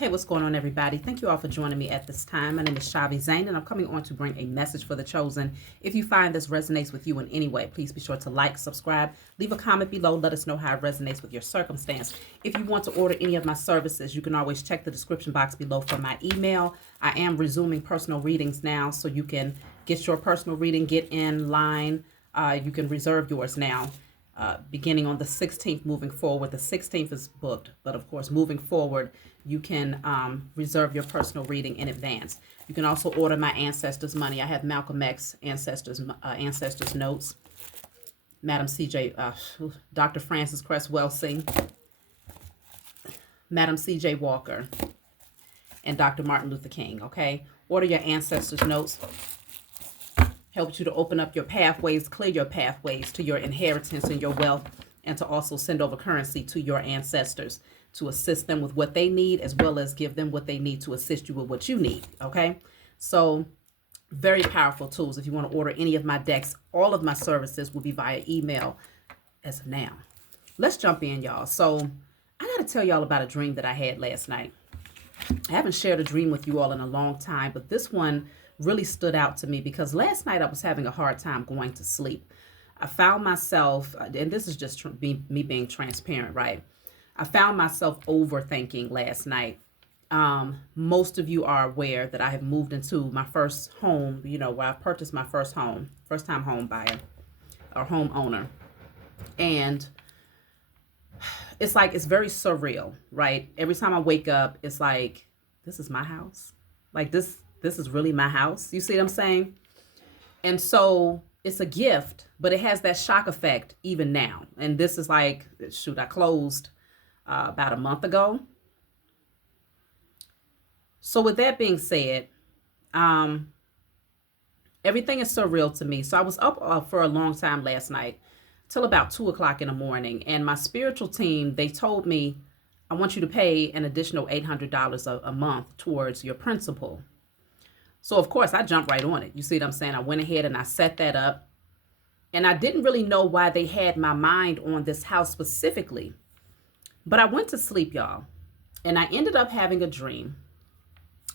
Hey, what's going on, everybody? Thank you all for joining me at this time. My name is Shavi Zane, and I'm coming on to bring a message for the chosen. If you find this resonates with you in any way, please be sure to like, subscribe, leave a comment below. Let us know how it resonates with your circumstance. If you want to order any of my services, you can always check the description box below for my email. I am resuming personal readings now, so you can get your personal reading, get in line. You can reserve yours now. Beginning on the 16th, moving forward. The 16th is booked, but of course, moving forward, you can reserve your personal reading in advance. You can also order my ancestors' money. I have Malcolm X ancestors notes, Madam C.J., Dr. Francis Cress Welsing, Madam C.J. Walker, and Dr. Martin Luther King. Okay, order your ancestors' notes. Helps you to open up your pathways, clear your pathways to your inheritance and your wealth, and to also send over currency to your ancestors to assist them with what they need, as well as give them what they need to assist you with what you need. Okay, so very powerful tools. If you want to order any of my decks, all of my services will be via email as of now. Let's jump in, y'all. So I got to tell y'all about a dream that I had last night. I haven't shared a dream with you all in a long time, but this one really stood out to me because last night I was having a hard time going to sleep. I found myself, and this is just me being transparent, right? I found myself overthinking last night. Most of you are aware that I have moved into my first home, where I purchased my first home, first time home buyer or homeowner. And it's like, it's very surreal, right? Every time I wake up, it's like, this is my house. Like this is really my house. You see what I'm saying? And so it's a gift, but it has that shock effect even now. And this is like, shoot, I closed about a month ago. So with that being said, everything is surreal to me. So I was up for a long time last night, till about 2 o'clock in the morning. And my spiritual team, they told me, I want you to pay an additional $800 a month towards your principal. So, of course, I jumped right on it. You see what I'm saying? I went ahead and I set that up. And I didn't really know why they had my mind on this house specifically. But I went to sleep, y'all. And I ended up having a dream.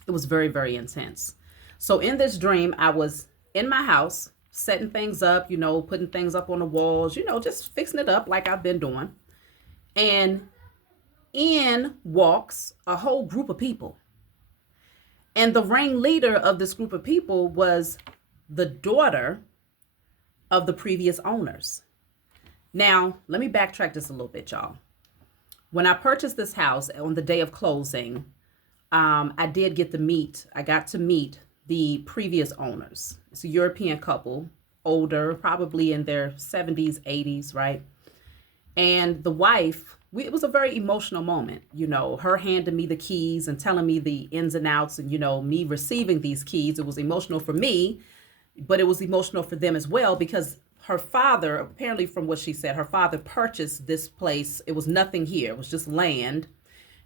It was very, very intense. So in this dream, I was in my house, setting things up, putting things up on the walls, just fixing it up like I've been doing. And in walks a whole group of people. And the ringleader of this group of people was the daughter of the previous owners. Now, let me backtrack this a little bit, y'all. When I purchased this house on the day of closing, I got to meet the previous owners. It's a European couple, older, probably in their 70s, 80s, right? And the wife, it was a very emotional moment, her handing me the keys and telling me the ins and outs and, me receiving these keys. It was emotional for me, but it was emotional for them as well because her father, apparently from what she said, her father purchased this place. It was nothing here. It was just land.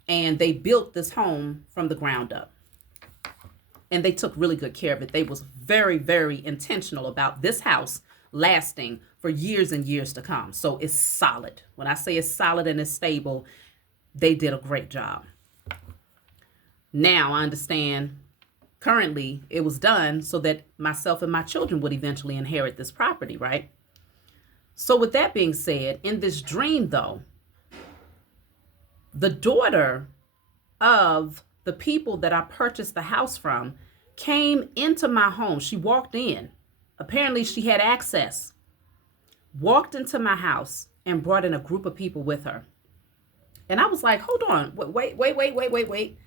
And they built this home from the ground up. And they took really good care of it. They was very, very intentional about this house lasting for years and years to come. So it's solid. When I say it's solid and it's stable, they did a great job. Now I understand currently it was done so that myself and my children would eventually inherit this property, right? So with that being said, in this dream though, the daughter of the people that I purchased the house from came into my home. She walked in. Apparently she had access, walked into my house and brought in a group of people with her. And I was like, hold on, wait.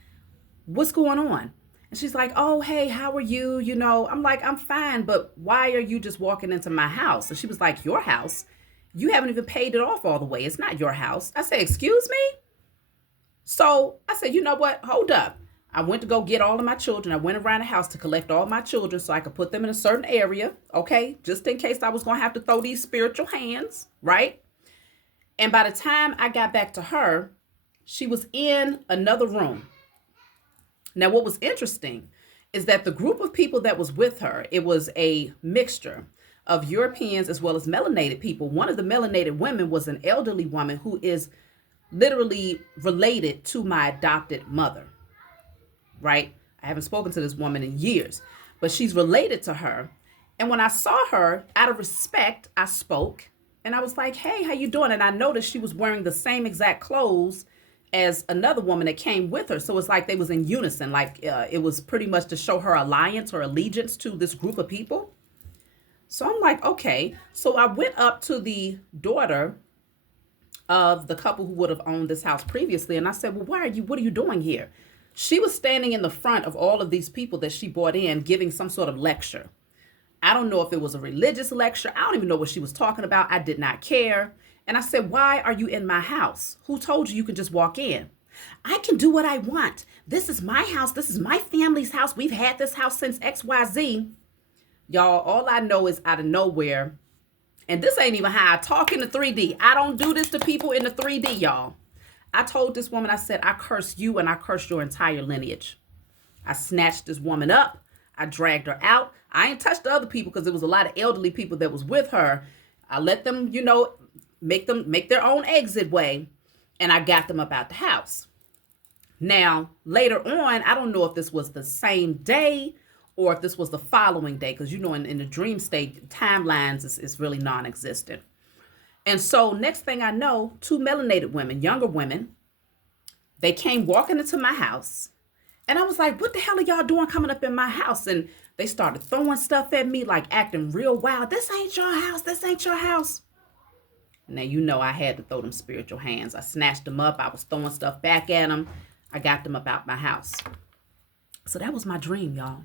What's going on? And she's like, oh, hey, how are you? I'm like, I'm fine, but why are you just walking into my house? And she was like, your house? You haven't even paid it off all the way. It's not your house. I said, excuse me? So I said, you know what? Hold up. I went to go get all of my children. I went around the house to collect all my children so I could put them in a certain area, okay? Just in case I was going to have to throw these spiritual hands, right? And by the time I got back to her, she was in another room. Now, what was interesting is that the group of people that was with her, it was a mixture of Europeans as well as melanated people. One of the melanated women was an elderly woman who is literally related to my adopted mother. right? I haven't spoken to this woman in years, but she's related to her. And when I saw her, out of respect, I spoke and I was like, hey, how you doing? And I noticed she was wearing the same exact clothes as another woman that came with her. So it's like they was in unison. Like it was pretty much to show her alliance or allegiance to this group of people. So I'm like, okay. So I went up to the daughter of the couple who would have owned this house previously. And I said, well, what are you doing here? She was standing in the front of all of these people that she brought in, giving some sort of lecture. I don't know if it was a religious lecture. I don't even know what she was talking about. I did not care. And I said, why are you in my house? Who told you can just walk in? I can do what I want. This is my house. This is my family's house. We've had this house since XYZ. Y'all, all I know is out of nowhere. And this ain't even how I talk in the 3D. I don't do this to people in the 3D, y'all. I told this woman, I said, I curse you and I curse your entire lineage. I snatched this woman up. I dragged her out. I ain't touched the other people because there was a lot of elderly people that was with her. I let them, make their own exit way. And I got them up out the house. Now, later on, I don't know if this was the same day or if this was the following day. Because, in the dream state, timelines is really non-existent. And so next thing I know, 2 melanated women, younger women, they came walking into my house. And I was like, what the hell are y'all doing coming up in my house? And they started throwing stuff at me, like acting real wild. This ain't your house. This ain't your house. Now, I had to throw them spiritual hands. I snatched them up. I was throwing stuff back at them. I got them up out my house. So that was my dream, y'all.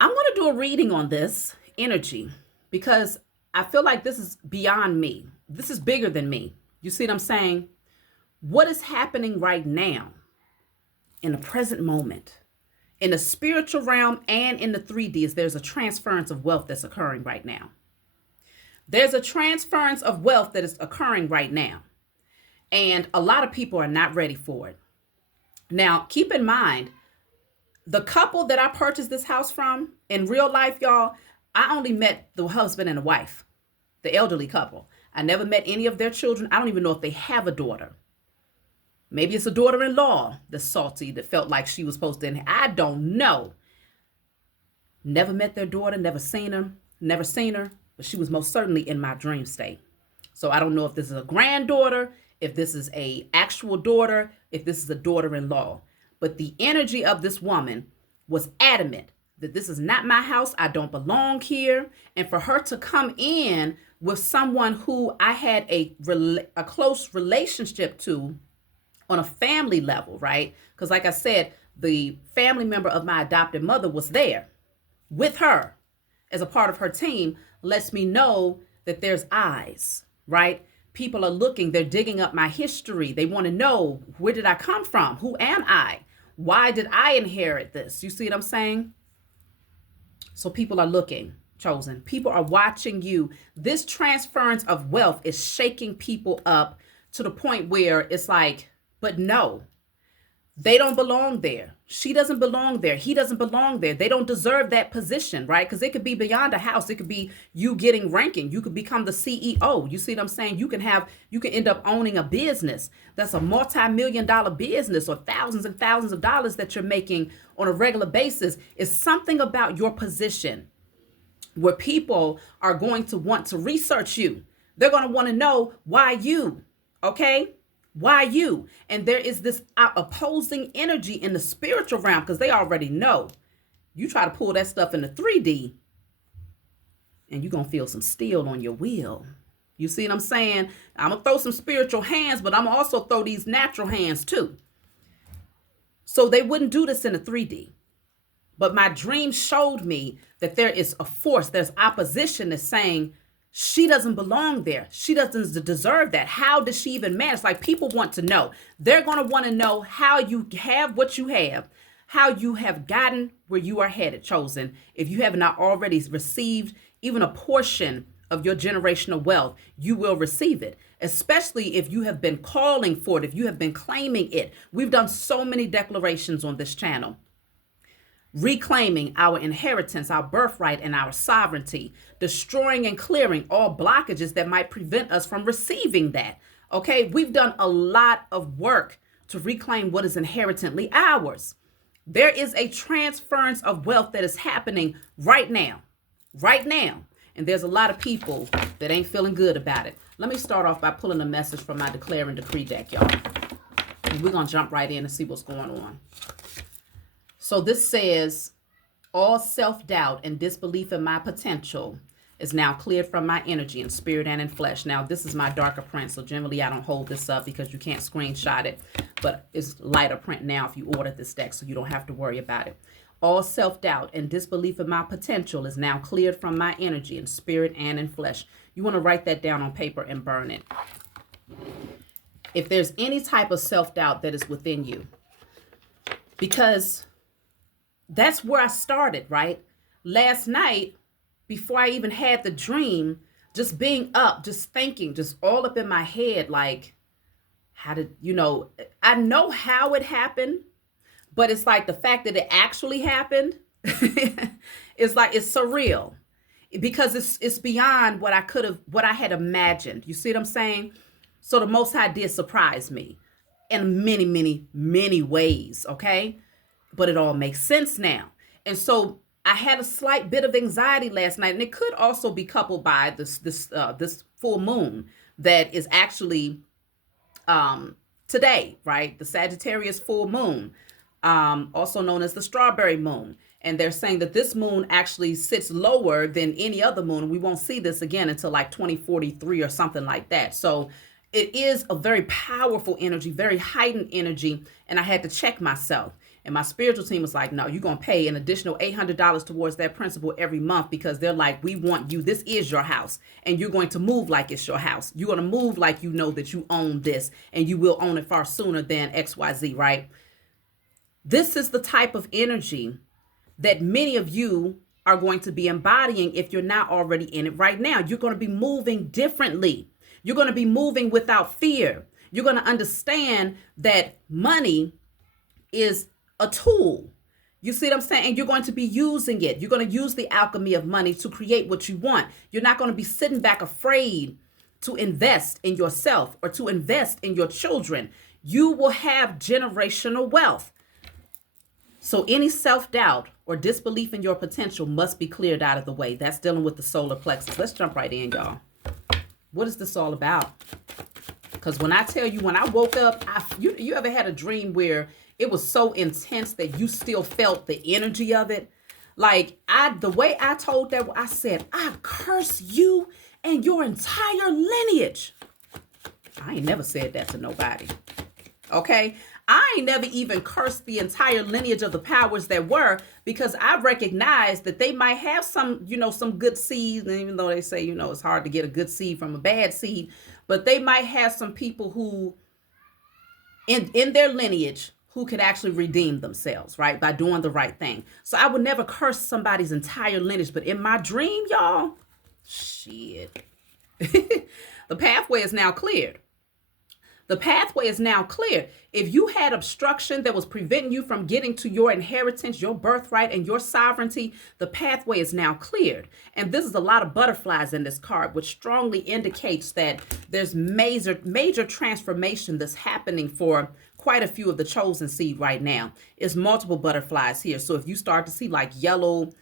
I'm going to do a reading on this energy because I feel like this is beyond me. This is bigger than me. You see what I'm saying? What is happening right now in the present moment, in the spiritual realm and in the 3Ds, there's a transference of wealth that's occurring right now. There's a transference of wealth that is occurring right now. And a lot of people are not ready for it. Now, keep in mind, the couple that I purchased this house from in real life, y'all, I only met the husband and the wife, the elderly couple. I never met any of their children. I don't even know if they have a daughter. Maybe it's a daughter-in-law that's salty that felt like she was supposed to. I don't know. Never met their daughter, never seen her, but she was most certainly in my dream state. So I don't know if this is a granddaughter, if this is a actual daughter, if this is a daughter-in-law. But the energy of this woman was adamant that this is not my house. I don't belong here. And for her to come in with someone who I had a close relationship to on a family level, right? Because like I said, the family member of my adopted mother was there with her as a part of her team, lets me know that there's eyes, right? People are looking, they're digging up my history. They want to know, where did I come from? Who am I? Why did I inherit this? You see what I'm saying? So people are looking, chosen. People are watching you. This transference of wealth is shaking people up to the point where it's like, but no, they don't belong there. She doesn't belong there. He doesn't belong there. They don't deserve that position, right? Because it could be beyond a house. It could be you getting ranking. You could become the CEO. You see what I'm saying? You can end up owning a business that's a multi-million-dollar business or thousands and thousands of dollars that you're making on a regular basis. It's something about your position where people are going to want to research you. They're going to want to know why you, okay? Why you? And there is this opposing energy in the spiritual realm because they already know. You try to pull that stuff in the 3D and you're going to feel some steel on your wheel. You see what I'm saying? I'm going to throw some spiritual hands, but I'm going to also throw these natural hands too. So they wouldn't do this in the 3D. But my dream showed me that there is a force, there's opposition that's saying, she doesn't belong there. She doesn't deserve that. How does she even manage? Like, people want to know. They're going to want to know how you have what you have, how you have gotten where you are headed, chosen. If you have not already received even a portion of your generational wealth, you will receive it, especially if you have been calling for it, if you have been claiming it. We've done so many declarations on this channel. Reclaiming our inheritance, our birthright, and our sovereignty, destroying and clearing all blockages that might prevent us from receiving that. Okay, we've done a lot of work to reclaim what is inherently ours. There is a transference of wealth that is happening right now. Right now. And there's a lot of people that ain't feeling good about it. Let me start off by pulling a message from my Declare and Decree deck, y'all. And we're going to jump right in and see what's going on. So this says, all self-doubt and disbelief in my potential is now cleared from my energy in spirit and in flesh. Now, this is my darker print, so generally I don't hold this up because you can't screenshot it. But it's lighter print now if you order this deck, so you don't have to worry about it. All self-doubt and disbelief in my potential is now cleared from my energy in spirit and in flesh. You want to write that down on paper and burn it. If there's any type of self-doubt that is within you, because that's where I started, right? Last night, before I even had the dream, just being up, just thinking, just all up in my head, like, how did, I know how it happened. But it's like the fact that it actually happened, it's like, it's surreal because it's beyond what I had imagined. You see what I'm saying? So the Most High did surprise me in many, many, many ways. Okay. But it all makes sense now. And so I had a slight bit of anxiety last night, and it could also be coupled by this full moon that is actually today, right? The Sagittarius full moon. Also known as the strawberry moon. And they're saying that this moon actually sits lower than any other moon. We won't see this again until like 2043 or something like that. So it is a very powerful energy, very heightened energy. And I had to check myself. And my spiritual team was like, no, you're going to pay an additional $800 towards that principal every month, because they're like, we want you. This is your house, and you're going to move like it's your house. You're going to move like you know that you own this, and you will own it far sooner than XYZ, right? This is the type of energy that many of you are going to be embodying if you're not already in it right now. You're going to be moving differently. You're going to be moving without fear. You're going to understand that money is a tool. You see what I'm saying? And you're going to be using it. You're going to use the alchemy of money to create what you want. You're not going to be sitting back afraid to invest in yourself or to invest in your children. You will have generational wealth. So any self-doubt or disbelief in your potential must be cleared out of the way. That's dealing with the solar plexus. Let's jump right in, y'all. What is this all about? Because when I tell you, when I woke up, you ever had a dream where it was so intense that you still felt the energy of it? Like, the way I told that, I said, I curse you and your entire lineage. I ain't never said that to nobody. Okay? I ain't never even cursed the entire lineage of the powers that were, because I recognized that they might have some, some good seeds. And even though they say, it's hard to get a good seed from a bad seed, but they might have some people who in their lineage who could actually redeem themselves, right? By doing the right thing. So I would never curse somebody's entire lineage. But in my dream, y'all, shit, the pathway is now cleared. The pathway is now clear. If you had obstruction that was preventing you from getting to your inheritance, your birthright, and your sovereignty, the pathway is now cleared. And this is a lot of butterflies in this card, which strongly indicates that there's major transformation that's happening for quite a few of the chosen seed right now. It's multiple butterflies here. So if you start to see like yellow,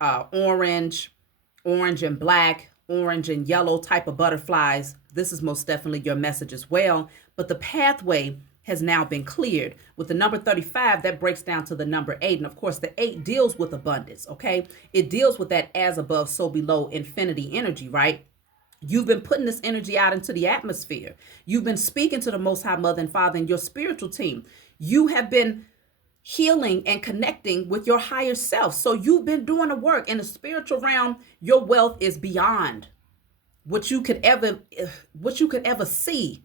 orange and black, orange and yellow type of butterflies, this is most definitely your message as well. But the pathway has now been cleared. With the number 35, that breaks down to the number 8. And of course, the 8 deals with abundance, okay? It deals with that as above, so below infinity energy, right? You've been putting this energy out into the atmosphere. You've been speaking to the Most High Mother and Father and your spiritual team. You have been healing and connecting with your higher self. So you've been doing the work. In the spiritual realm, your wealth is beyond what you could ever see.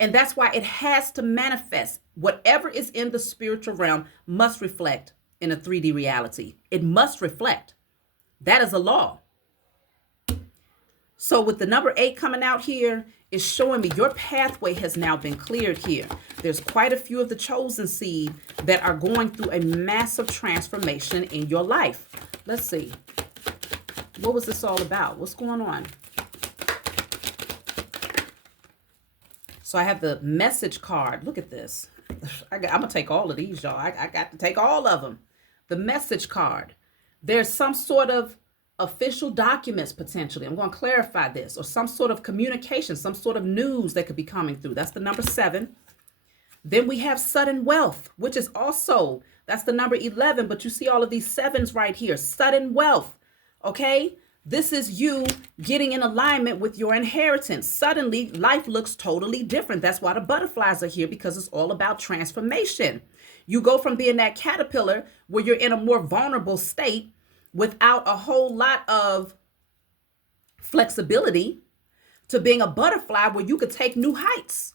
And that's why it has to manifest. Whatever is in the spiritual realm must reflect in a 3D reality. It must reflect. That is a law. So with the number 8 coming out here, it's showing me your pathway has now been cleared here. There's quite a few of the chosen seed that are going through a massive transformation in your life. Let's see. What was this all about? What's going on? So I have the message card. Look at this. I'm going to take all of these, y'all. I got to take all of them. The message card. There's some sort of official documents potentially. I'm going to clarify this. Or some sort of communication, some sort of news that could be coming through. That's the number 7. Then we have sudden wealth, which is also, that's the number 11. But you see all of these 7s right here. Sudden wealth. Okay? This is you getting in alignment with your inheritance. Suddenly, life looks totally different. That's why the butterflies are here, because it's all about transformation. You go from being that caterpillar where you're in a more vulnerable state without a whole lot of flexibility to being a butterfly where you could take new heights.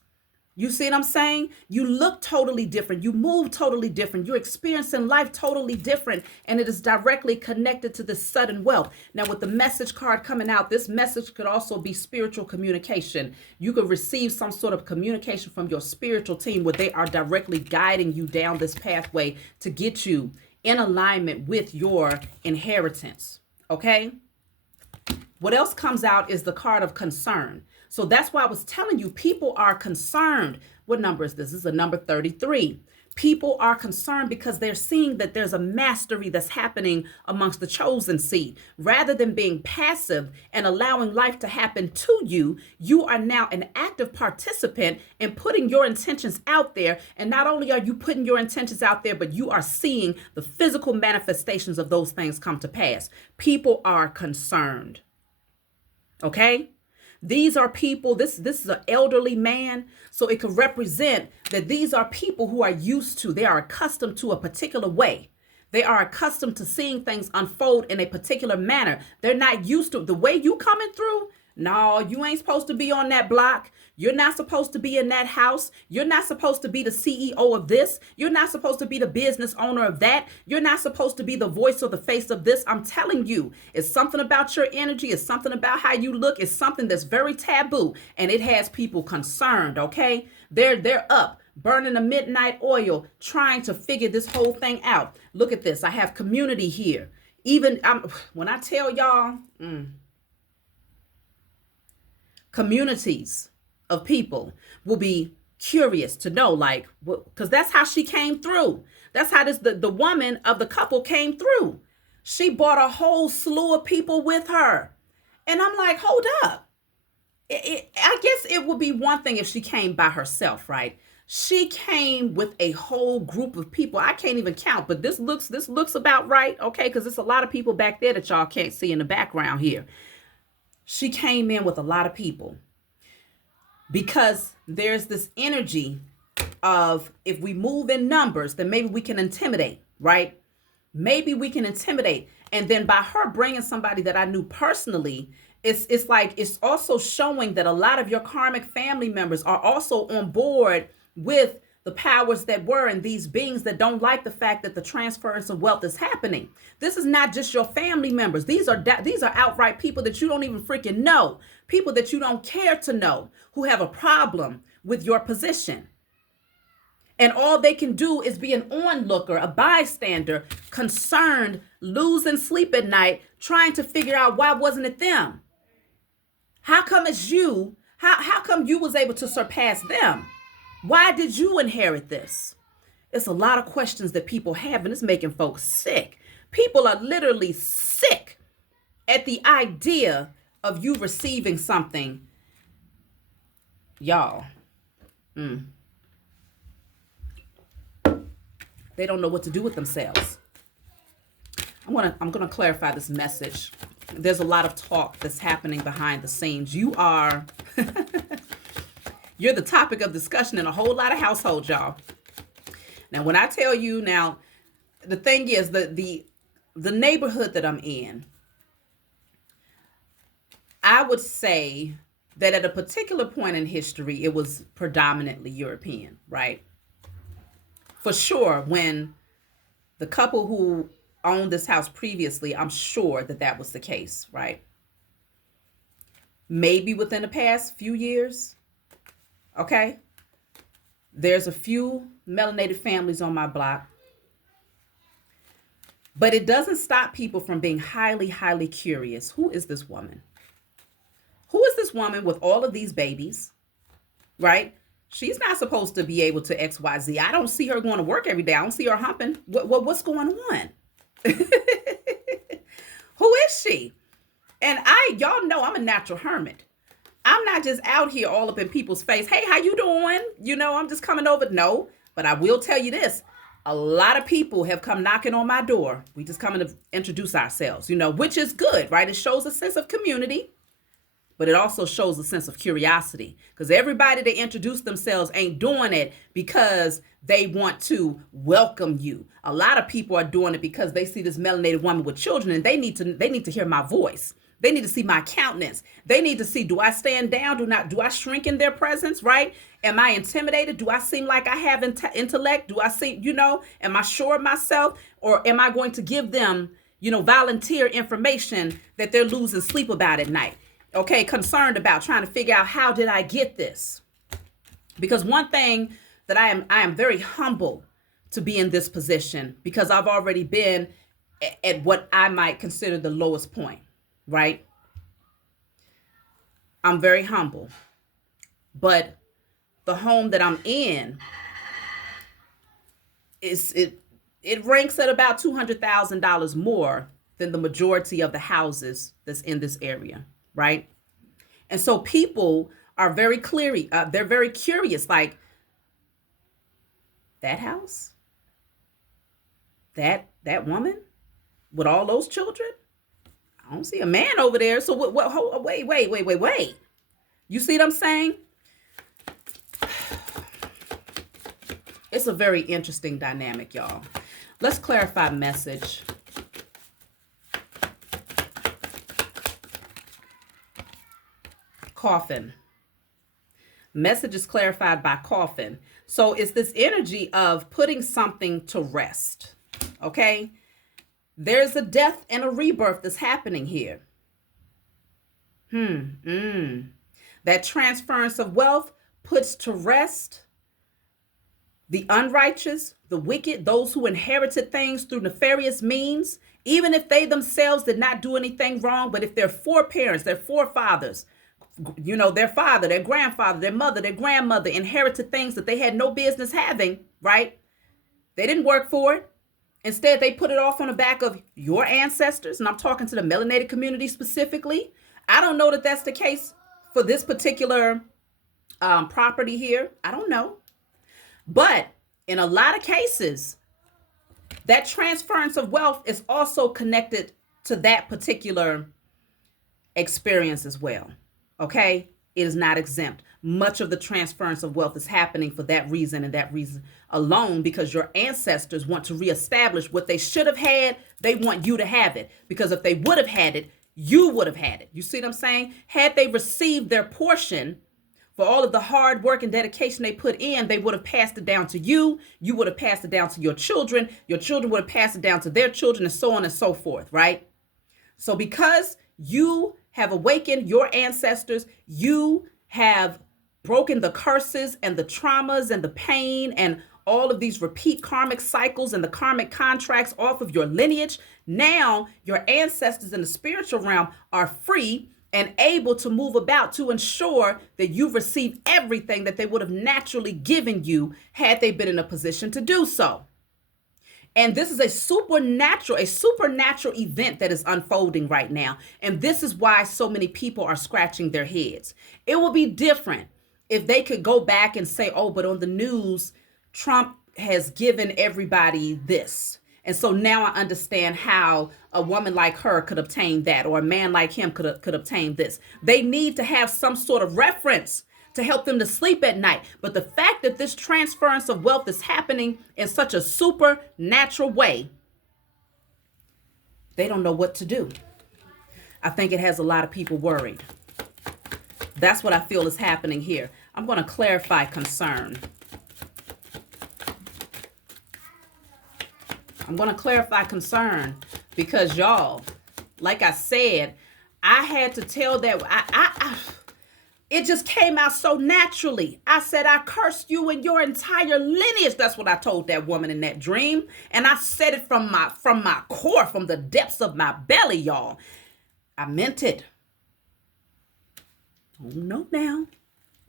You see what I'm saying? You look totally different. You move totally different. You're experiencing life totally different. And it is directly connected to this sudden wealth. Now, with the message card coming out, this message could also be spiritual communication. You could receive some sort of communication from your spiritual team where they are directly guiding you down this pathway to get you in alignment with your inheritance. Okay? What else comes out is the card of concern. So that's why I was telling you, people are concerned. What number is this? This is a number 33. People are concerned because they're seeing that there's a mastery that's happening amongst the chosen seed. Rather than being passive and allowing life to happen to you, you are now an active participant in putting your intentions out there. And not only are you putting your intentions out there, but you are seeing the physical manifestations of those things come to pass. People are concerned. Okay? These are people, this is an elderly man, so it could represent that these are people who are used to, they are accustomed to a particular way. They are accustomed to seeing things unfold in a particular manner. They're not used to the way you coming through. No, you ain't supposed to be on that block. You're not supposed to be in that house. You're not supposed to be the CEO of this. You're not supposed to be the business owner of that. You're not supposed to be the voice or the face of this. I'm telling you, it's something about your energy. It's something about how you look. It's something that's very taboo, and it has people concerned, okay? They're up, burning the midnight oil, trying to figure this whole thing out. Look at this. I have community here. Even when I tell y'all, communities of people will be curious to know, like, because that's how she came through. That's how the woman of the couple came through. She brought a whole slew of people with her. And I'm like, hold up. I guess it would be one thing if she came by herself, right? She came with a whole group of people. I can't even count, but this looks about right, okay? Because there's a lot of people back there that y'all can't see in the background here. She came in with a lot of people. Because there's this energy of, if we move in numbers, then maybe we can intimidate, right? Maybe we can intimidate. And then by her bringing somebody that I knew personally, it's like, it's also showing that a lot of your karmic family members are also on board with the powers that were and these beings that don't like the fact that the transference of wealth is happening. This is not just your family members. These are outright people that you don't even freaking know. People that you don't care to know who have a problem with your position. And all they can do is be an onlooker, a bystander, concerned, losing sleep at night, trying to figure out why wasn't it them? How come it's you? How come you was able to surpass them? Why did you inherit this? It's a lot of questions that people have, and it's making folks sick. People are literally sick at the idea of you receiving something. Y'all. They don't know what to do with themselves. I'm gonna clarify this message. There's a lot of talk that's happening behind the scenes. You're the topic of discussion in a whole lot of households, y'all. Now, when I tell you now, the thing is the neighborhood that I'm in, I would say that at a particular point in history, it was predominantly European, right? For sure, when the couple who owned this house previously, I'm sure that was the case, right? Maybe within the past few years, okay? There's a few melanated families on my block. But it doesn't stop people from being highly, highly curious. Who is this woman? Who is this woman with all of these babies, right? She's not supposed to be able to XYZ. I don't see her going to work every day. I don't see her humping. What's going on? Who is she? And y'all know I'm a natural hermit. I'm not just out here all up in people's face. Hey, how you doing? I'm just coming over. No, but I will tell you this. A lot of people have come knocking on my door. We just coming to introduce ourselves, which is good, right? It shows a sense of community, but it also shows a sense of curiosity, because everybody that introduce themselves ain't doing it because they want to welcome you. A lot of people are doing it because they see this melanated woman with children, and they need to hear my voice. They need to see my countenance. They need to see, do I stand down? Do I shrink in their presence, right? Am I intimidated? Do I seem like I have intellect? Do I seem, am I sure of myself? Or am I going to give them, volunteer information that they're losing sleep about at night? Okay, concerned about trying to figure out, how did I get this? Because one thing that I am very humble to be in this position, because I've already been at what I might consider the lowest point. Right? I'm very humble, but the home that I'm in it ranks at about $200,000 more than the majority of the houses that's in this area, right? And so people are very they're very curious, like, that house, that woman with all those children. I don't see a man over there. So wait. You see what I'm saying? It's a very interesting dynamic, y'all. Let's clarify message. Coffin. Message is clarified by coffin. So it's this energy of putting something to rest. Okay? There's a death and a rebirth that's happening here. That transference of wealth puts to rest the unrighteous, the wicked, those who inherited things through nefarious means, even if they themselves did not do anything wrong. But if their foreparents, their forefathers, their father, their grandfather, their mother, their grandmother inherited things that they had no business having, right? They didn't work for it. Instead, they put it off on the back of your ancestors. And I'm talking to the melanated community specifically. I don't know that that's the case for this particular property here. I don't know. But in a lot of cases, that transference of wealth is also connected to that particular experience as well. Okay? It is not exempt. Much of the transference of wealth is happening for that reason, and that reason alone, because your ancestors want to reestablish what they should have had. They want you to have it, because if they would have had it, you would have had it. You see what I'm saying? Had they received their portion for all of the hard work and dedication they put in, they would have passed it down to you. You would have passed it down to your children. Your children would have passed it down to their children, and so on and so forth, right? So because you have awakened your ancestors, you have broken the curses and the traumas and the pain and all of these repeat karmic cycles and the karmic contracts off of your lineage. Now your ancestors in the spiritual realm are free and able to move about to ensure that you receive everything that they would have naturally given you had they been in a position to do so. And this is a supernatural event that is unfolding right now. And this is why so many people are scratching their heads. It will be different if they could go back and say, oh, but on the news, Trump has given everybody this. And so now I understand how a woman like her could obtain that, or a man like him could obtain this. They need to have some sort of reference to help them to sleep at night. But the fact that this transference of wealth is happening in such a supernatural way, they don't know what to do. I think it has a lot of people worried. That's what I feel is happening here. I'm going to clarify concern. I'm going to clarify concern because, y'all, like I said, I had to tell that it just came out so naturally. I said, I cursed you and your entire lineage. That's what I told that woman in that dream. And I said it from my core, from the depths of my belly, y'all. I meant it. Oh, no, now.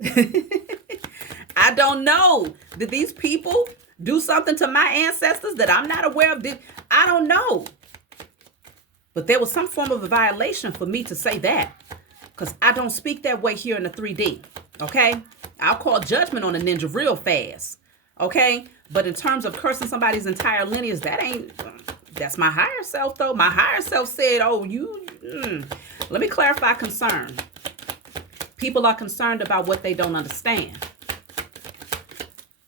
I don't know. Did these people do something to my ancestors that I'm not aware of? I don't know. But there was some form of a violation for me to say that, because I don't speak that way here in the 3D. Okay? I'll call judgment on a ninja real fast. Okay? But in terms of cursing somebody's entire lineage, that's my higher self, though. My higher self said, oh, Let me clarify concern. People are concerned about what they don't understand.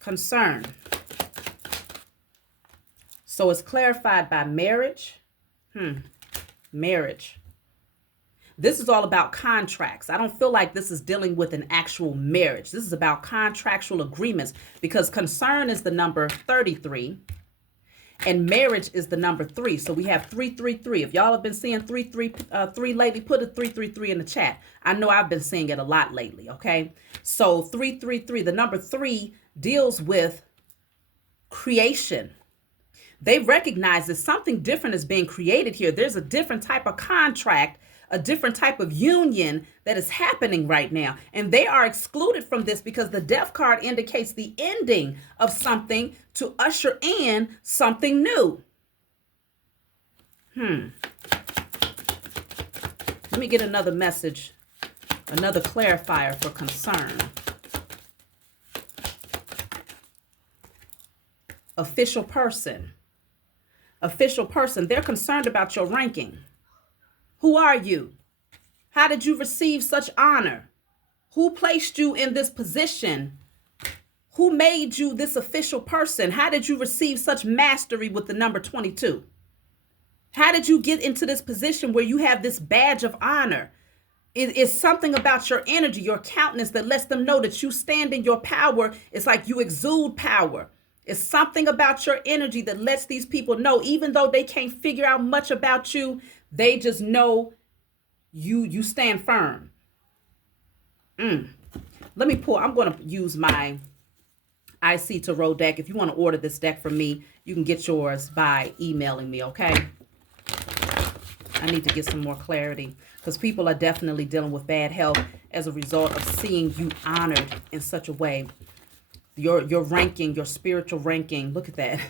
Concern. So it's clarified by marriage. Marriage. This is all about contracts. I don't feel like this is dealing with an actual marriage. This is about contractual agreements, because concern is the number 33 and marriage is the number 3. So we have 333. If y'all have been seeing 333 lately, put a 333 in the chat. I know I've been seeing it a lot lately. Okay. So 333, the number 3 deals with creation. They recognize that something different is being created here. There's a different type of contract, a different type of union that is happening right now. And they are excluded from this because the death card indicates the ending of something to usher in something new. Let me get another message, another clarifier for concern. Official person. Official person. They're concerned about your ranking. Who are you? How did you receive such honor? Who placed you in this position? Who made you this official person? How did you receive such mastery with the number 22? How did you get into this position where you have this badge of honor? It is something about your energy, your countenance, that lets them know that you stand in your power. It's like you exude power. It's something about your energy that lets these people know, even though they can't figure out much about you, they just know you stand firm. Let me pull. I'm going to use my IC Tarot deck. If you want to order this deck from me, you can get yours by emailing me, okay? I need to get some more clarity, because people are definitely dealing with bad health as a result of seeing you honored in such a way. Your ranking, your spiritual ranking, look at that.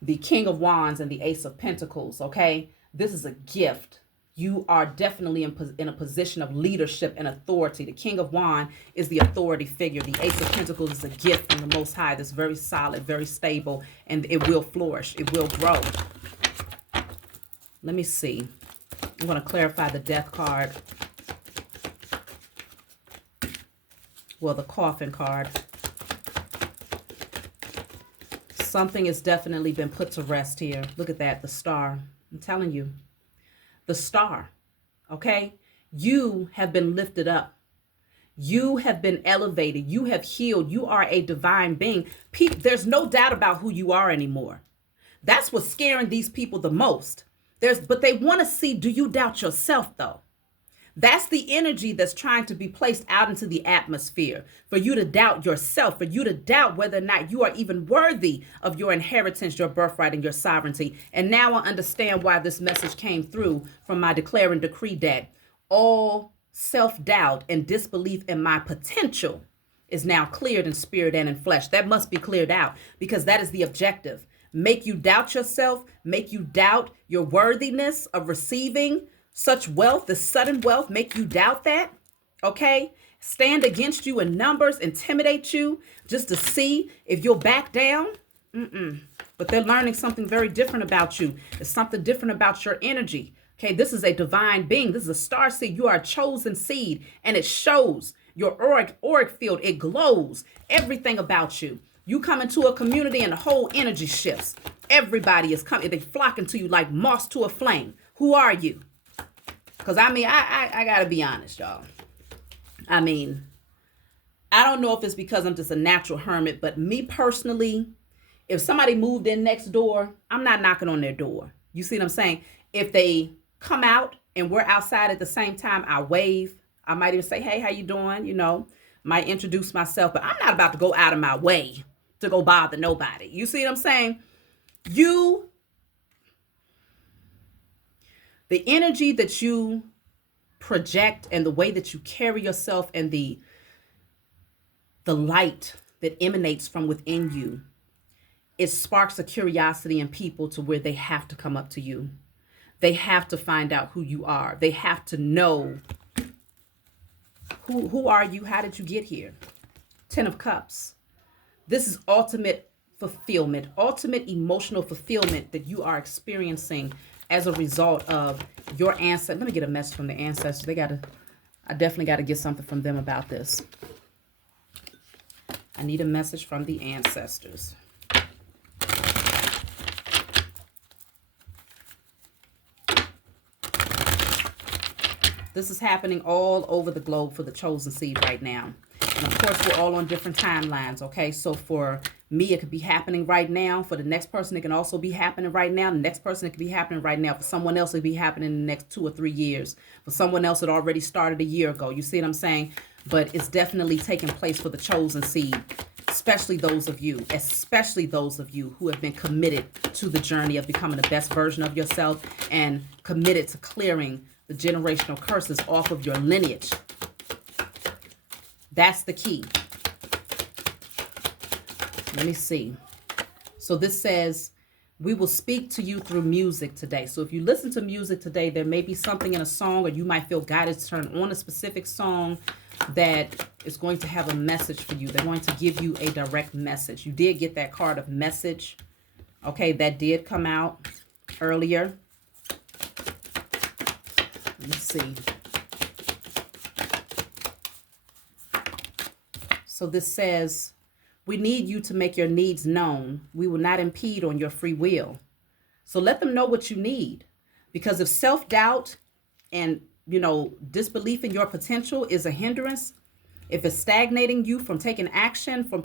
The King of Wands and the Ace of Pentacles, okay? This is a gift. You are definitely in a position of leadership and authority. The King of Wands is the authority figure. The Ace of Pentacles is a gift from the Most High that's very solid, very stable, and it will flourish. It will grow. Let me see. I'm going to clarify the Death card. Well, the Coffin card. Something has definitely been put to rest here. Look at that, the star. I'm telling you, the star, okay? You have been lifted up. You have been elevated. You have healed. You are a divine being. There's no doubt about who you are anymore. That's what's scaring these people the most. But they want to see, do you doubt yourself, though? That's the energy that's trying to be placed out into the atmosphere, for you to doubt yourself, for you to doubt whether or not you are even worthy of your inheritance, your birthright, and your sovereignty. And now I understand why this message came through from my Declare and Decree deck. All self-doubt and disbelief in my potential is now cleared in spirit and in flesh. That must be cleared out, because that is the objective. Make you doubt yourself, make you doubt your worthiness of receiving such wealth, the sudden wealth, make you doubt that, okay? Stand against you in numbers, intimidate you just to see if you'll back down. But they're learning something very different about you. It's something different about your energy, okay? This is a divine being. This is a star seed. You are a chosen seed, and it shows. Your auric field, it glows. Everything about you. You come into a community and the whole energy shifts. Everybody is coming. They flocking to you like moss to a flame. Who are you? Because, I mean, I got to be honest, y'all. I mean, I don't know if it's because I'm just a natural hermit, but me personally, if somebody moved in next door, I'm not knocking on their door. You see what I'm saying? If they come out and we're outside at the same time, I wave. I might even say, hey, how you doing? You know, might introduce myself, but I'm not about to go out of my way to go bother nobody. You see what I'm saying? The energy that you project and the way that you carry yourself and the the light that emanates from within you, it sparks a curiosity in people to where they have to come up to you. They have to find out who you are. They have to know who are you? How did you get here? 10 of Cups. This is ultimate fulfillment, ultimate emotional fulfillment that you are experiencing as a result of your ancestors. Let me get a message from the ancestors. I definitely got to get something from them about this. I need a message from the ancestors. This is happening all over the globe for the chosen seed right now. And of course, we're all on different timelines, okay? So for me, it could be happening right now. For the next person, it can also be happening right now. The next person, it could be happening right now. For someone else, it could be happening in the next 2 or 3 years. For someone else, it already started a year ago. You see what I'm saying? But it's definitely taking place for the chosen seed, especially those of you who have been committed to the journey of becoming the best version of yourself and committed to clearing the generational curses off of your lineage. That's the key. Let me see. So this says, we will speak to you through music today. So if you listen to music today, there may be something in a song, or you might feel guided to turn on a specific song that is going to have a message for you. They're going to give you a direct message. You did get that card of message. Okay, that did come out earlier. Let's see. So this says, we need you to make your needs known. We will not impede on your free will. So let them know what you need. Because if self-doubt and, disbelief in your potential is a hindrance, if it's stagnating you from taking action, from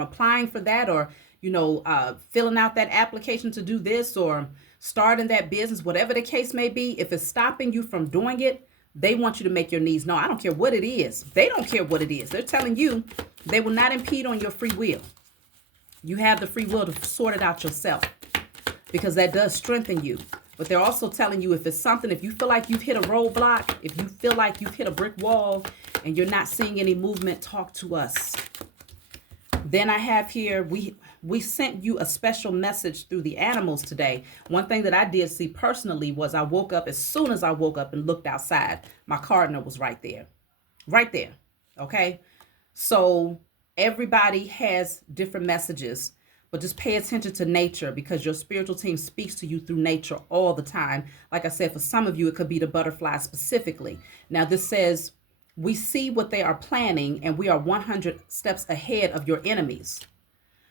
applying for that, or, filling out that application to do this, or starting that business, whatever the case may be, if it's stopping you from doing it, they want you to make your needs known. I don't care what it is. They don't care what it is. They're telling you they will not impede on your free will. You have the free will to sort it out yourself, because that does strengthen you. But they're also telling you, if it's something, if you feel like you've hit a roadblock, if you feel like you've hit a brick wall and you're not seeing any movement, talk to us. Then I have here, we sent you a special message through the animals today. One thing that I did see personally was I woke up, as soon as I woke up and looked outside, my cardinal was right there. Right there. Okay. So everybody has different messages, but just pay attention to nature, because your spiritual team speaks to you through nature all the time. Like I said, for some of you, it could be the butterfly specifically. Now this says, we see what they are planning, and we are 100 steps ahead of your enemies.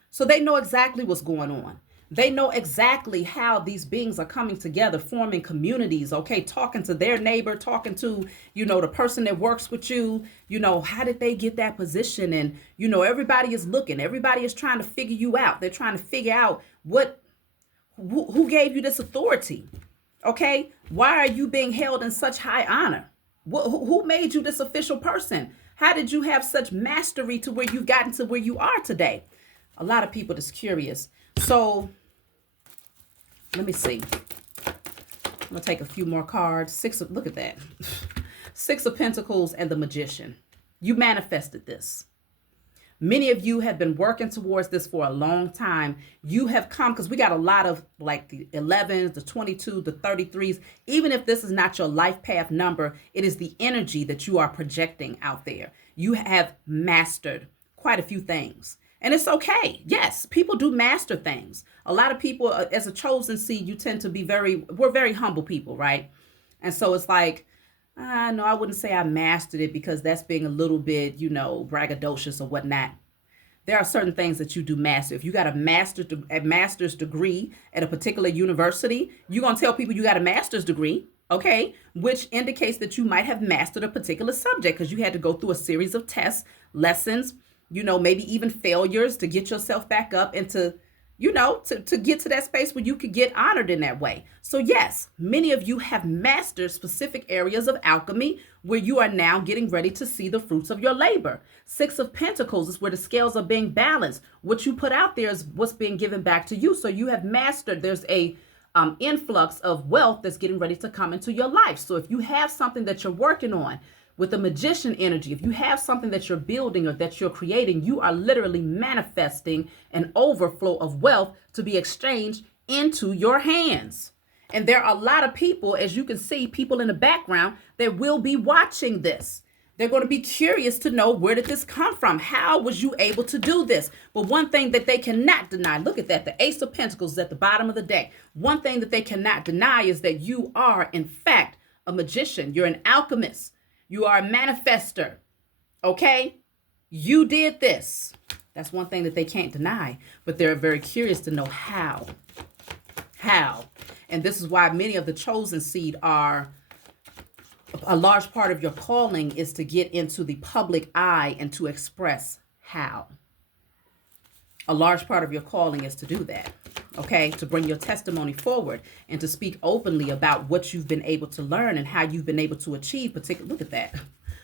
So they know exactly what's going on. They know exactly how these beings are coming together, forming communities, okay, talking to their neighbor, talking to, the person that works with you, how did they get that position? And, everybody is looking, everybody is trying to figure you out. They're trying to figure out who gave you this authority? Okay. Why are you being held in such high honor? Who made you this official person? How did you have such mastery to where you've gotten to where you are today? A lot of people is curious. So let me see. I'm going to take a few more cards. Look at that. 6 of Pentacles and the Magician. You manifested this. Many of you have been working towards this for a long time. You have come, because we got a lot of like the 11s, the 22, the 33s. Even if this is not your life path number, it is the energy that you are projecting out there. You have mastered quite a few things. And it's okay. Yes, people do master things. A lot of people, as a chosen seed, you tend to be we're very humble people, right? And so it's like, no, I wouldn't say I mastered it, because that's being a little bit, braggadocious or whatnot. There are certain things that you do master. If you got a master's degree at a particular university, you're going to tell people you got a master's degree, okay? Which indicates that you might have mastered a particular subject, because you had to go through a series of tests, lessons, maybe even failures to get yourself back up and to get to that space where you could get honored in that way. So yes, many of you have mastered specific areas of alchemy where you are now getting ready to see the fruits of your labor. 6 of Pentacles is where the scales are being balanced. What you put out there is what's being given back to you. So you have mastered, there's a influx of wealth that's getting ready to come into your life. So if you have something that you're working on, With the magician energy, if you have something that you're building or that you're creating, you are literally manifesting an overflow of wealth to be exchanged into your hands. And there are a lot of people, as you can see, people in the background that will be watching this. They're going to be curious to know, where did this come from? How was you able to do this? But one thing that they cannot deny, look at that, the Ace of Pentacles is at the bottom of the deck. One thing that they cannot deny is that you are, in fact, a magician. You're an alchemist. You are a manifester. Okay? You did this. That's one thing that they can't deny. But they're very curious to know how. How? And this is why many of the chosen seed are, a large part of your calling is to get into the public eye and to express how. A large part of your calling is to do that, okay? To bring your testimony forward and to speak openly about what you've been able to learn and how you've been able to achieve. Look at that.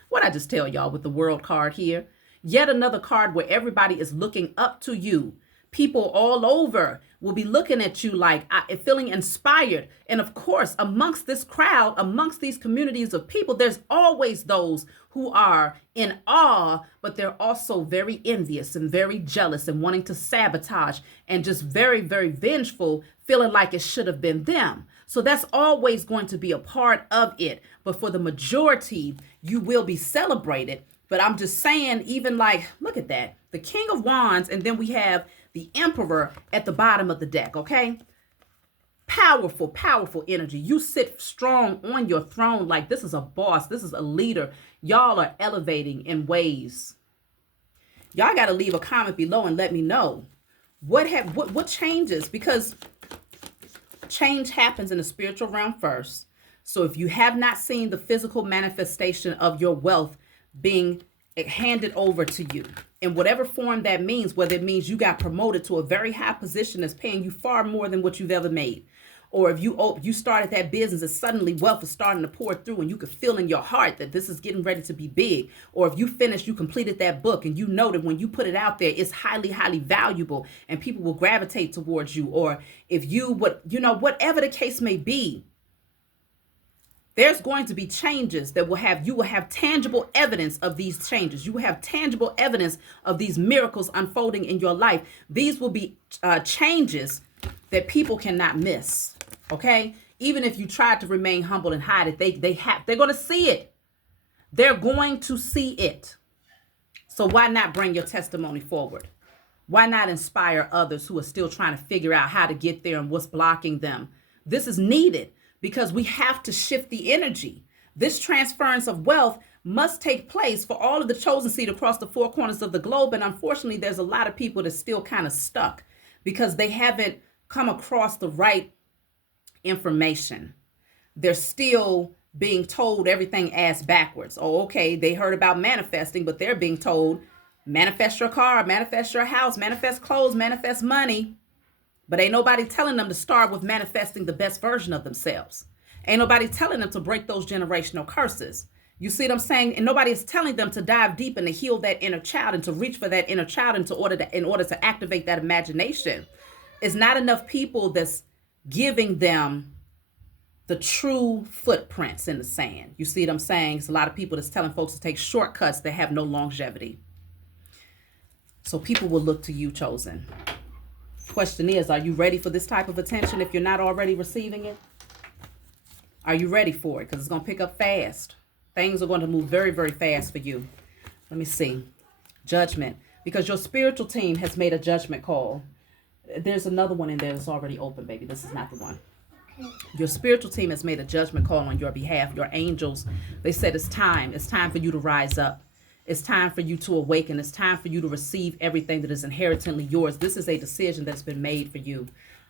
What I just tell y'all with the World card here. Yet another card where everybody is looking up to you. People all over will be looking at you like, feeling inspired. And of course, amongst this crowd, amongst these communities of people, there's always those who are in awe, but they're also very envious and very jealous and wanting to sabotage and just very, very vengeful, feeling like it should have been them. So that's always going to be a part of it. But for the majority, you will be celebrated. But I'm just saying, even like, look at that, the King of Wands, and then we have the Emperor at the bottom of the deck, okay? Powerful, powerful energy. You sit strong on your throne like this is a boss. This is a leader. Y'all are elevating in ways. Y'all got to leave a comment below and let me know what changes, because change happens in the spiritual realm first. So if you have not seen the physical manifestation of your wealth being handed over to you in whatever form that means, whether it means you got promoted to a very high position that's paying you far more than what you've ever made, or if you started that business and suddenly wealth is starting to pour through and you could feel in your heart that this is getting ready to be big, or if you completed that book and you know that when you put it out there, it's highly, highly valuable and people will gravitate towards you, or if whatever the case may be, there's going to be changes that you will have tangible evidence of these changes. You will have tangible evidence of these miracles unfolding in your life. These will be changes that people cannot miss. Okay? Even if you try to remain humble and hide it, they're going to see it. They're going to see it. So why not bring your testimony forward? Why not inspire others who are still trying to figure out how to get there and what's blocking them? This is needed, because we have to shift the energy. This transference of wealth must take place for all of the chosen seed across the four corners of the globe. And unfortunately, there's a lot of people that's still kind of stuck because they haven't come across the right information. They're still being told everything ass backwards. Oh, okay, they heard about manifesting, but they're being told, manifest your car, manifest your house, manifest clothes, manifest money. But ain't nobody telling them to start with manifesting the best version of themselves. Ain't nobody telling them to break those generational curses. You see what I'm saying? And nobody is telling them to dive deep and to heal that inner child and to reach for that inner child in order to activate that imagination. It's not enough people that's giving them the true footprints in the sand. You see what I'm saying? It's a lot of people that's telling folks to take shortcuts that have no longevity. So people will look to you, chosen. Question is, are you ready for this type of attention if you're not already receiving it? Are you ready for it? Because it's going to pick up fast. Things are going to move very, very fast for you. Let me see. Judgment. Because your spiritual team has made a judgment call. There's another one in there that's already open, baby. This is not the one. Okay. Your spiritual team has made a judgment call on your behalf. Your angels, they said it's time. It's time for you to rise up. It's time for you to awaken. It's time for you to receive everything that is inherently yours. This is a decision that's been made for you.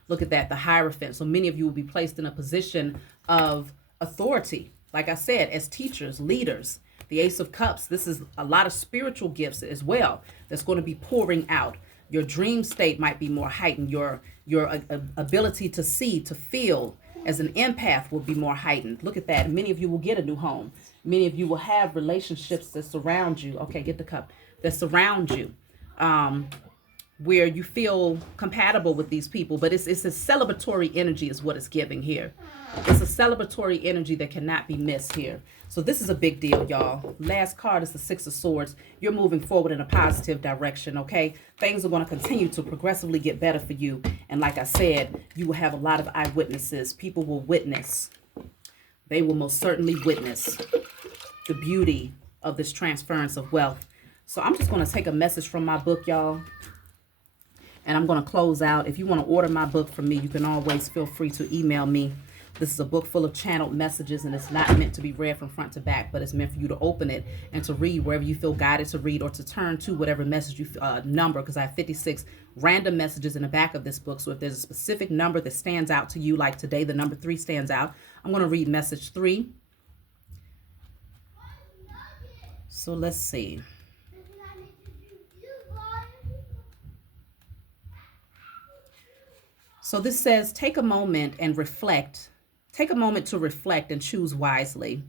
Look at that, the Hierophant. So many of you will be placed in a position of authority. Like I said, as teachers, leaders. The Ace of Cups, this is a lot of spiritual gifts as well that's going to be pouring out. Your dream state might be more heightened. Your ability to see, to feel as an empath will be more heightened. Look at that. Many of you will get a new home. Many of you will have relationships that surround you. Okay, get the cup. That surround you. where you feel compatible with these people, but it's a celebratory energy is what it's giving here. It's a celebratory energy that cannot be missed here. So this is a big deal, y'all. Last card is the Six of Swords. You're moving forward in a positive direction, okay? Things are going to continue to progressively get better for you. And like I said, you will have a lot of eyewitnesses. People will witness. They will most certainly witness the beauty of this transference of wealth. So I'm just going to take a message from my book, y'all. And I'm going to close out. If you want to order my book from me, you can always feel free to email me. This is a book full of channeled messages, and it's not meant to be read from front to back, but it's meant for you to open it and to read wherever you feel guided to read, or to turn to whatever message you number, because I have 56 random messages in the back of this book. So if there's a specific number that stands out to you, like today, the number 3 stands out, I'm going to read message 3. So let's see. So this says, take a moment and reflect. Take a moment to reflect and choose wisely.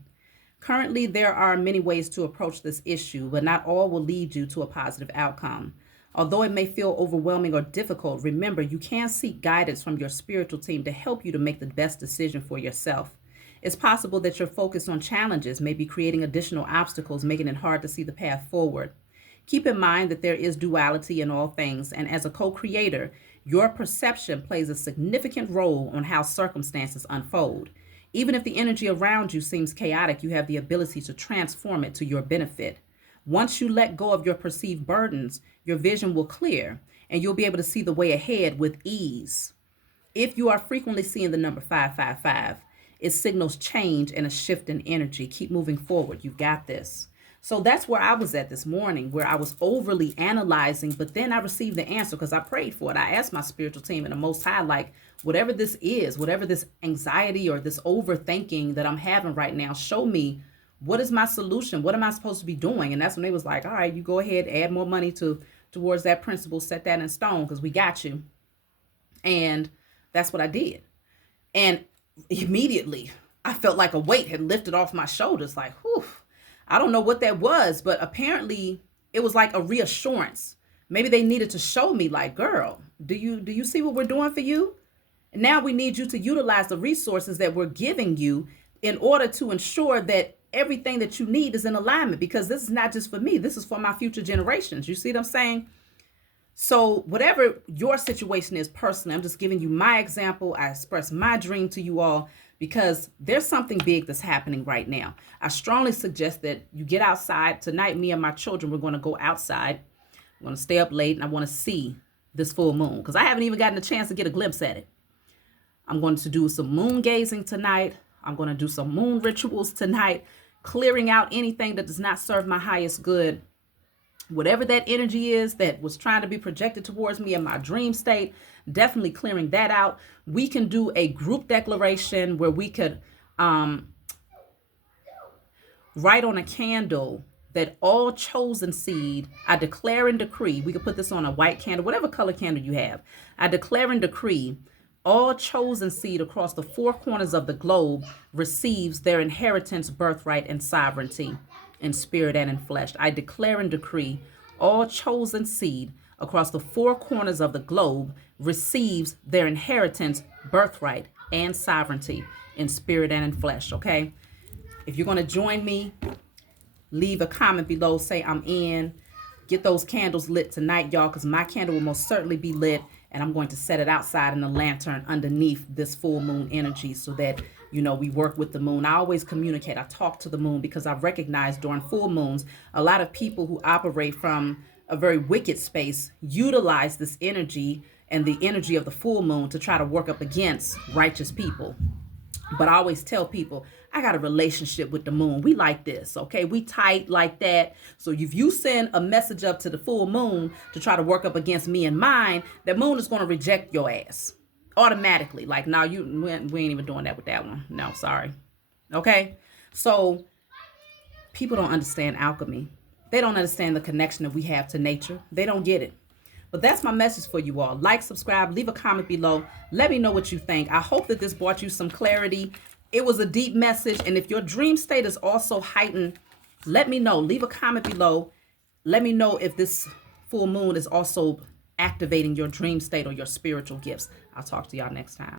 Currently, there are many ways to approach this issue, but not all will lead you to a positive outcome. Although it may feel overwhelming or difficult, remember you can seek guidance from your spiritual team to help you to make the best decision for yourself. It's possible that your focus on challenges may be creating additional obstacles, making it hard to see the path forward. Keep in mind that there is duality in all things, and as a co-creator, your perception plays a significant role on how circumstances unfold. Even if the energy around you seems chaotic, you have the ability to transform it to your benefit. Once you let go of your perceived burdens, your vision will clear, and you'll be able to see the way ahead with ease. If you are frequently seeing the number 555, it signals change and a shift in energy. Keep moving forward. You've got this. So that's where I was at this morning, where I was overly analyzing, but then I received the answer because I prayed for it. I asked my spiritual team and the Most High, like, whatever this is, whatever this anxiety or this overthinking that I'm having right now, show me, what is my solution? What am I supposed to be doing? And that's when they was like, all right, you go ahead, add more money towards that principle, set that in stone because we got you. And that's what I did. And immediately I felt like a weight had lifted off my shoulders, like, whew. I don't know what that was, but apparently it was like a reassurance. Maybe they needed to show me, like, girl, do you see what we're doing for you? And now we need you to utilize the resources that we're giving you in order to ensure that everything that you need is in alignment, because this is not just for me. This is for my future generations. You see what I'm saying? So whatever your situation is personally, I'm just giving you my example. I express my dream to you all, because there's something big that's happening right now. I strongly suggest that you get outside. Tonight, me and my children, we're going to go outside. I'm going to stay up late, and I want to see this full moon, because I haven't even gotten a chance to get a glimpse at it. I'm going to do some moon gazing tonight. I'm going to do some moon rituals tonight, clearing out anything that does not serve my highest good. Whatever that energy is that was trying to be projected towards me in my dream state, definitely clearing that out. We can do a group declaration where we could write on a candle that all chosen seed, I declare and decree. We could put this on a white candle, whatever color candle you have. I declare and decree all chosen seed across the 4 corners of the globe receives their inheritance, birthright, and sovereignty in spirit and in flesh. I declare and decree all chosen seed across the 4 corners of the globe receives their inheritance, birthright, and sovereignty in spirit and in flesh, okay? If you're going to join me, leave a comment below, say I'm in. Get those candles lit tonight, y'all, because my candle will most certainly be lit, and I'm going to set it outside in the lantern underneath this full moon energy so that, you know, we work with the moon. I always communicate. I talk to the moon because I recognize during full moons, a lot of people who operate from a very wicked space utilize this energy and the energy of the full moon to try to work up against righteous people. But I always tell people, I got a relationship with the moon. We like this, okay? We tight like that. So if you send a message up to the full moon to try to work up against me and mine, the moon is going to reject your ass automatically. Like, no, we ain't even doing that with that one. No, sorry. Okay? So people don't understand alchemy. They don't understand the connection that we have to nature. They don't get it. But that's my message for you all. Like, subscribe, leave a comment below. Let me know what you think. I hope that this brought you some clarity. It was a deep message. And if your dream state is also heightened, let me know. Leave a comment below. Let me know if this full moon is also activating your dream state or your spiritual gifts. I'll talk to y'all next time.